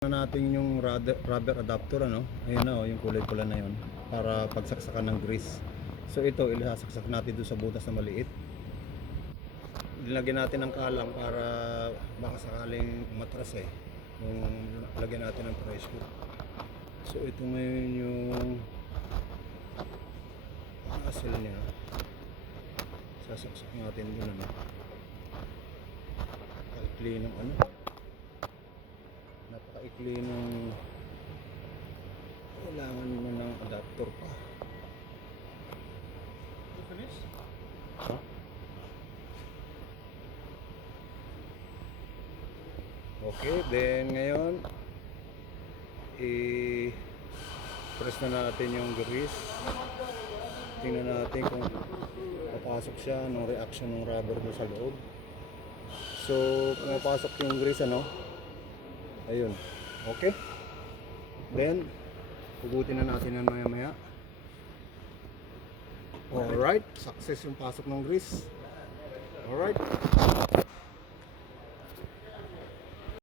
Na natin yung rubber adapter, ano, ayun na, yung kulay pula na yun, para pagsaksakan ng grease. So ito ilasaksak natin doon sa butas na maliit. Lagyan natin ng kalang para baka sakaling matras yung lagyan natin ng pressure. So ito ngayon yung asil niya, sasaksak natin doon, ano, kaikli ng napakaikli ng kailangan mo ng adapter pa. Huh? Okay, then ngayon i-press na natin yung grease. Tingnan natin kung papasok siya, ng reaction ng rubber doon sa loob. So pumapasok yung grease, ano, ayun, okay. Then hugutin na natin yan maya maya. Alright, success yung pasok ng grease. Alright.